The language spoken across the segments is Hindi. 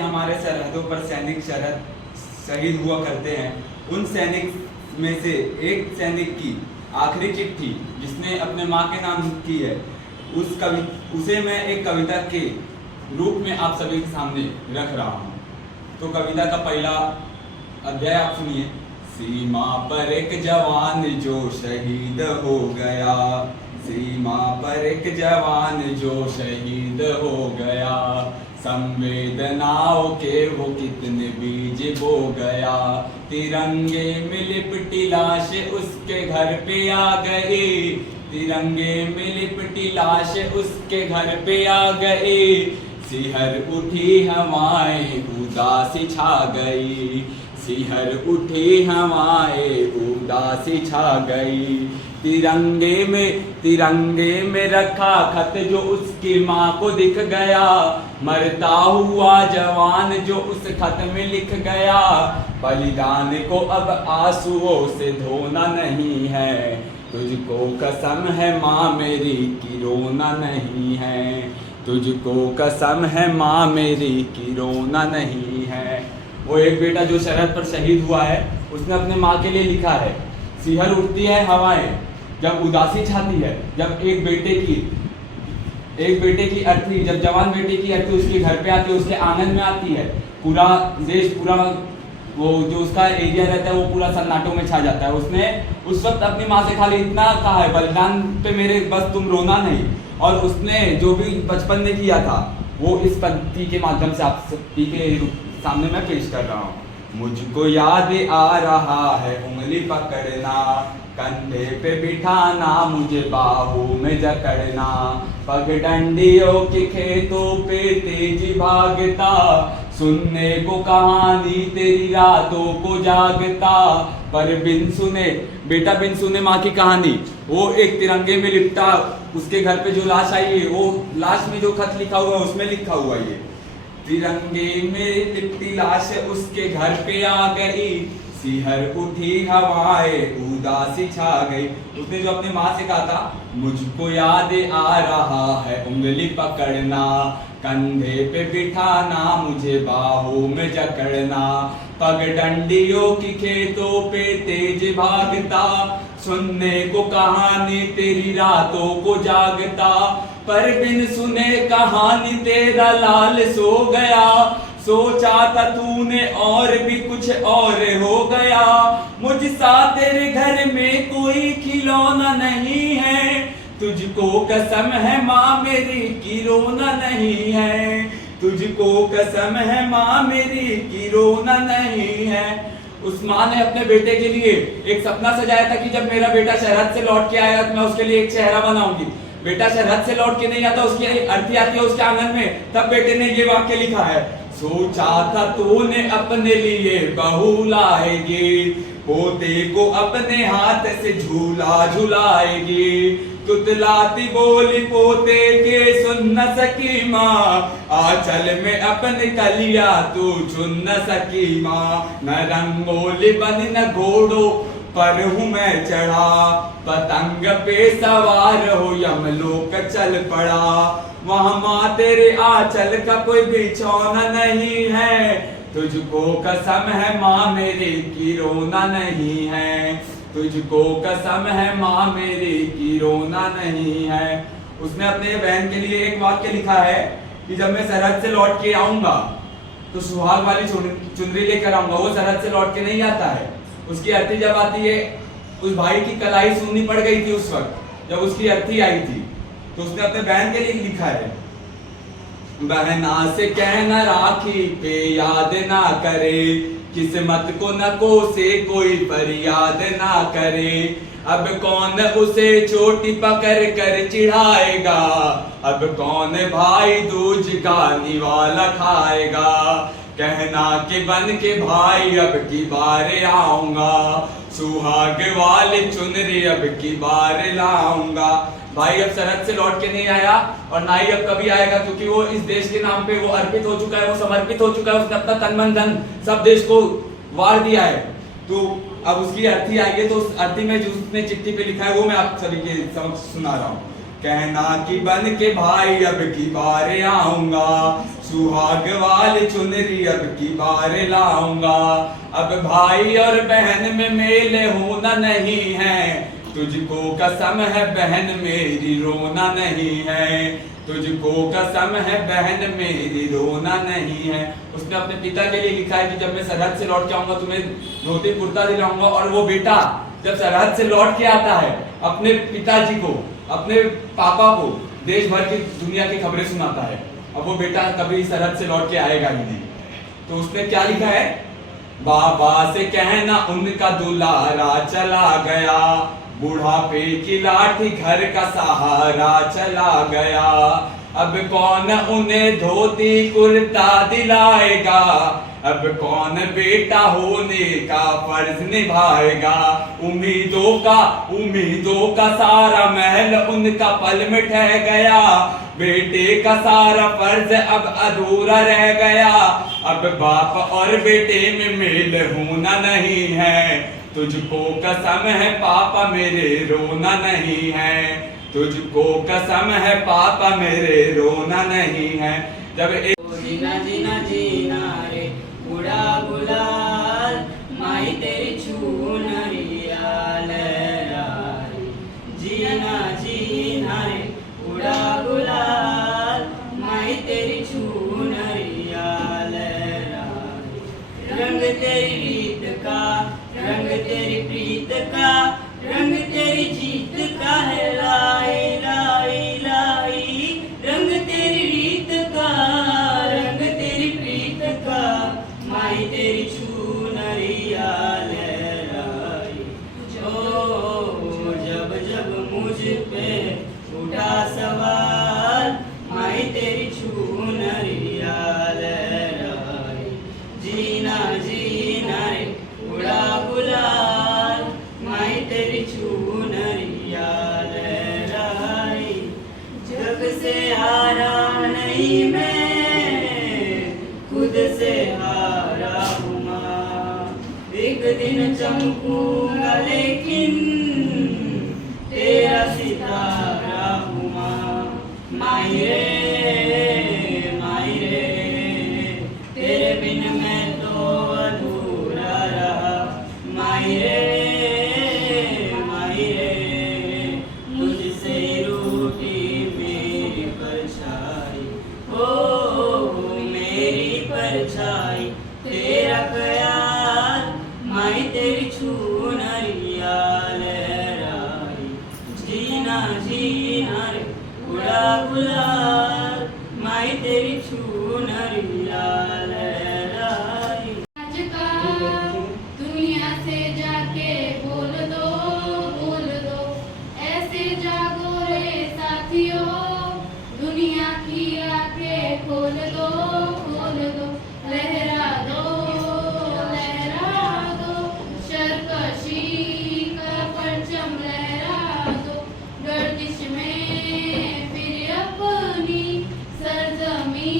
हमारे सरहदों पर सैनिक शहीद हुआ करते हैं, उन सैनिक में से एक सैनिक की आखिरी चिट्ठी जिसने अपने माँ के नाम की है, उसे मैं एक कविता के रूप में आप सभी के सामने रख रहा हूँ। तो कविता का पहला अध्याय आप सुनिए। सीमा पर एक जवान जो शहीद हो गया, सीमा पर एक जवान जो शहीद हो गया, संवेदनाओं के वो कितने बीज बो गया, तिरंगे में लिपटी लाश उसके घर पे आ गई, तिरंगे में लिपटी लाश उसके घर पे आ गई, सिहर उठी हवाएं उदासी छा गई, सिहर उठी हवाएं उदासी छा गई, तिरंगे में रखा खत जो उसकी माँ को दिख गया, मरता हुआ जवान जो उस खत में लिख गया, बलिदान को अब आंसुओं से धोना नहीं है, तुझको कसम है माँ मेरी कि रोना नहीं है, तुझको कसम है माँ मेरी कि रोना नहीं है। वो एक बेटा जो सरहद पर शहीद हुआ है, उसने अपने माँ के लिए लिखा है, सिहर उठती है हवाएं जब उदासी छाती है, जब एक बेटे की अर्थी, जब जवान बेटे की अर्थी उसके घर पे आती है, उसके आंगन में आती है, पूरा देश, पूरा वो जो उसका एरिया रहता है वो पूरा सन्नाटों में छा जाता है। उसने उस वक्त अपनी माँ से खाली इतना कहा है, बलिदान पे मेरे बस तुम रोना नहीं। और उसने जो भी बचपन में किया था वो इस पंक्ति के माध्यम से आप सभी के सामने मैं पेश कर रहा हूँ। मुझको याद आ रहा है उंगली पकड़ना, कंधे पे बिठाना, मुझे बाहू में जकड़ना, पगडंडियों के खेतों पे तेजी भागता, सुनने को कहानी तेरी रातों को जागता, पर बिन सुने बेटा बिन सुने माँ की कहानी। वो एक तिरंगे में लिपटा उसके घर पे जो लाश आई है, वो लाश में जो खत लिखा हुआ है उसमें लिखा हुआ ये, तिरंगे में लिपटी लाश उसके घर पे आ गई, सिहर उठी हवाएं उदासी छा गई। उसने जो अपनी माँ से कहा था, मुझको याद आ रहा है उंगली पकड़ना, कंधे पे बिठाना, मुझे बाहों में जकड़ना, पगडंडियों की खेतों पे तेज भागता, सुनने को कहानी तेरी रातों को जागता, पर बिन सुने कहानी तेरा लाल सो गया, सोचा था तूने और भी कुछ और हो गया, मुझसा तेरे घर में कोई खिलौना नहीं है, तुझको कसम है माँ मेरी कि रोना नहीं है, तुझको कसम है माँ मेरी कि रोना नहीं है। उस माँ ने अपने बेटे के लिए एक सपना सजाया था कि जब मेरा बेटा सरहद से लौट के आएगा तो मैं उसके लिए एक चेहरा बनाऊंगी। बेटा सरहद से लौट के नहीं आता, उसकी अर्थी आती है उसके आंगन में, तब बेटे ने ये वाक्य लिखा है, सोचा था तूने अपने लिए बहू लाएगी, पोते को अपने हाथ से झूला झुलाएगी, तुतलाती बोली पोते के सुन न सकी माँ, आंचल में अपने कलिया तू चुन न सकी माँ, न रंगोली बन न घोड़ों पर हूँ मैं चढ़ा, पतंग पे सवार हो यमलोक चल पड़ा, वहाँ माँ तेरे आंचल का कोई बिछौना नहीं है, तुझको कसम है माँ मेरी कि रोना नहीं है, तुझको कसम है माँ मेरी कि रोना नहीं है। उसने अपने बहन के लिए एक वाक्य लिखा है कि जब मैं सरहद से लौट के आऊंगा तो सुहाग वाली चुनरी लेकर आऊंगा। वो सरहद से लौट के नहीं आता है, उसकी अर्थी जब आती है, उस भाई की कलाई सूनी पड़ गई थी उस वक्त जब उसकी अर्थी आई थी, तो उसने अपने बहन के लिए लिखा है, बहना से कहना राखी पे याद ना करे, किस्मत को न कोसे कोई फरियाद ना करे, अब कौन उसे चोटी पकड़ कर चिढ़ाएगा, अब कौन भाई दूज का निवाला खाएगा, कहना कि बन के भाई अब की बार आऊंगा, सुहाग वाली चुनरी अब की बार लाऊंगा। भाई अब सरहद से लौट के नहीं आया और ना ही अब कभी आएगा, क्योंकि वो इस देश के नाम पे वो अर्पित हो चुका है, वो समर्पित हो चुका है, उसने अपना तन मन धन सब देश को वार दिया है। तो अब उसकी अर्थी आई है, तो उस अर्थी में जो उसने चिट्ठी पे लिखा है वो मैं आप सभी के समक्ष सुना रहा हूँ। कहना कि बन के भाई अब की बार आऊंगा, सुहाग वाली चुनरी अब की बार लाऊंगा। अब भाई और बहन में मेल होना नहीं है, तुझको कसम है बहन मेरी रोना नहीं है, तुझको कसम है बहन मेरी रोना नहीं है। उसने अपने पिता के लिए लिखा है कि जब मैं सरहद से लौट के आऊंगा तुम्हें धोती कुर्ता दिलाऊंगा। और वो बेटा जब सरहद से लौट के आता है अपने पिताजी को, अपने पापा को देश भर की दुनिया की खबरें सुनाता है। अब वो बेटा कभी सरहद से लौट के आएगा ही नहीं, तो उसने क्या लिखा है, बाबा से कहना उनका दुलारा चला गया, बुढ़ापे की लाठी घर का सहारा चला गया। अब कौन उन्हें धोती कुर्ता दिलाएगा, अब कौन बेटा होने का फर्ज निभाएगा। उम्मीदों का सारा महल उनका पल में ढह गया, बेटे का सारा फर्ज अब अधूरा रह गया। अब बाप और बेटे में मेल होना नहीं है, तुझको कसम है पापा मेरे रोना नहीं है, तुझको कसम है पापा मेरे रोना नहीं है। जब जीना जीना जीना रे उड़ा गुलाल, माई तेरी चुनरिया लहराए। जीना जीना रे उड़ा गुलाल, माई तेरी चुनरिया लहराए। रंग तेरी रीत का, रंग तेरी प्रीत का, रंग तेरी जीत का है लाई लाई लाई। रंग तेरी रीत का, रंग तेरी प्रीत का, माई तेरी चुनरिया लहराई। ओ जब जब मुझ पे उठा सवाल, माई तेरी चुनरिया लहराई। जीना जीना रे उड़ा गुलाल, माई तेरी चुनरिया लहराई। जग से हारा नहीं मैं, खुद से हारा हूँ माँ। एक दिन चमकूंगा लेकिन तेरा सितारा हूँ माँ। माई रे माई रे, तेरे बिन मैं तो अधूरा रहा। माई रे माई रे, तुझसे रूठी मेरी परछाई। ओ मेरी परछाई तेरा ख्याल, माई तेरी चुनरिया लहराई। जीना जीना रे उड़ा गुलाल, माई तेरी चुनरिया लहराई। आज का दुनिया से जाके बोल दो, ऐसे जागो रे साथियों, दुनिया की आंखें खोल दो, लहरा दो, शर्कशी का परचम लहरा दो। गर्दिश में फिर अपनी सरजमी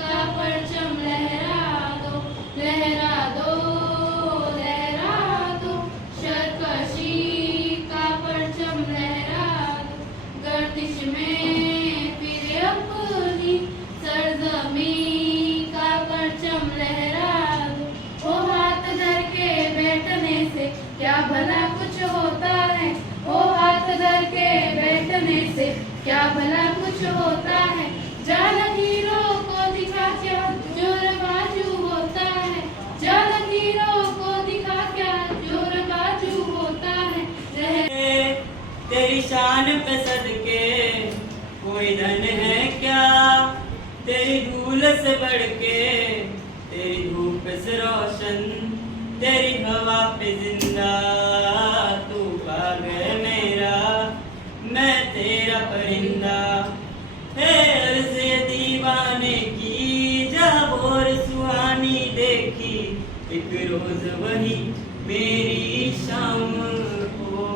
का परचम लहरा दो, शर्कशी का परचम लहरा दो। गर्दिश में फिर अपनी सरजमी का परचम लहरा दो। ओ हाथ धर के बैठने से क्या भला कुछ होता है, ओ हाथ धर के बैठने से क्या भला कुछ होता है। जालकीरों को दिखा क्या जोर बाजू होता है, जालकीरों को दिखा क्या जोर बाजू होता है। तेरी शान पे सदके कोई धन है क्या, तेरी धूल से बढ़ के, तेरी धूप से रोशन, तेरी हवा पे जिंदा। तू बाग है मेरा, मैं तेरा परिंदा। है अर्ज़ दीवाने की जब और सुहानी देखी, एक रोज वही मेरी शाम हो।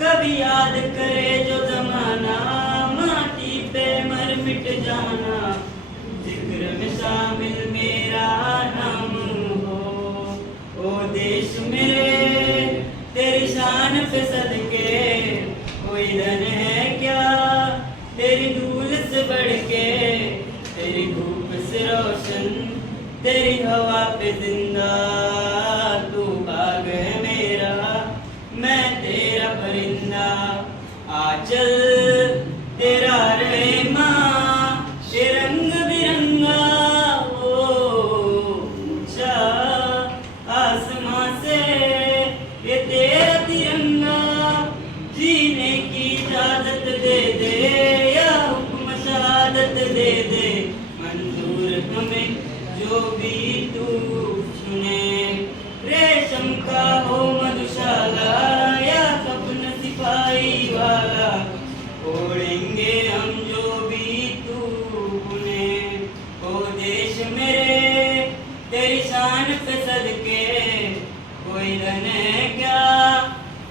कभी याद करे जो जमाना, माटी पे मर मिट जाना, जिक्र में शामिल मेरा नाम हो। ओ देश मेरे तेरी शान पे सदके कोई धन है क्या, रोशन, तेरी हवा पे जिंदा, तू बाग है मेरा, मैं तेरा परिंदा। आंचल तेरा रहे माँ, ये रंग बिरंगा, ओ ऊंचा आसमां से ये तेरा तिरंगा। जीने की इजाजत दे दे या हुक्म शहादत दे दे, मंजूर हमें जो भी तू सुने। रेशम का हो मधुशाला या सपन सिपाही वाला, ओढ़ेंगे हम जो भी तू बुने। ओ देश मेरे तेरी शान पे सदके, कोई धन है क्या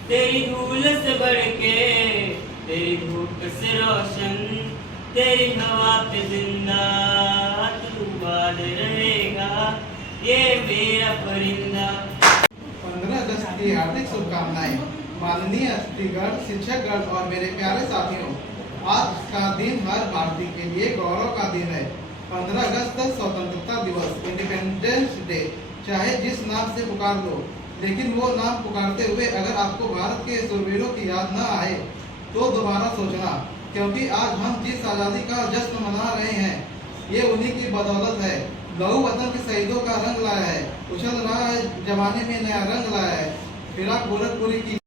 तेरी धूल से बढ़ के, तेरी धूप से रोशन, तेरी हवा पे जिंदा, तू बाद रहेगा ये मेरा परिंदा। 15 अगस्त की हार्दिक शुभकामनाएं। माननीय स्पीकर, शिक्षकगण और मेरे प्यारे साथियों, आज का दिन हर भारतीय के लिए गौरव का दिन है। 15 अगस्त स्वतंत्रता दिवस, इंडिपेंडेंस डे, चाहे जिस नाम से पुकार लो, लेकिन वो नाम पुकारते हुए अगर आपको भारत के शूरवीरों की याद न आए तो दोबारा सोचना, क्योंकि आज हम जिस आज़ादी का जश्न मना रहे हैं ये उन्हीं की बदौलत है। लहू वतन के शहीदों का रंग लाया है, उछल रहा है जमाने में नया रंग लाया है। फिराक गोरखपुरी की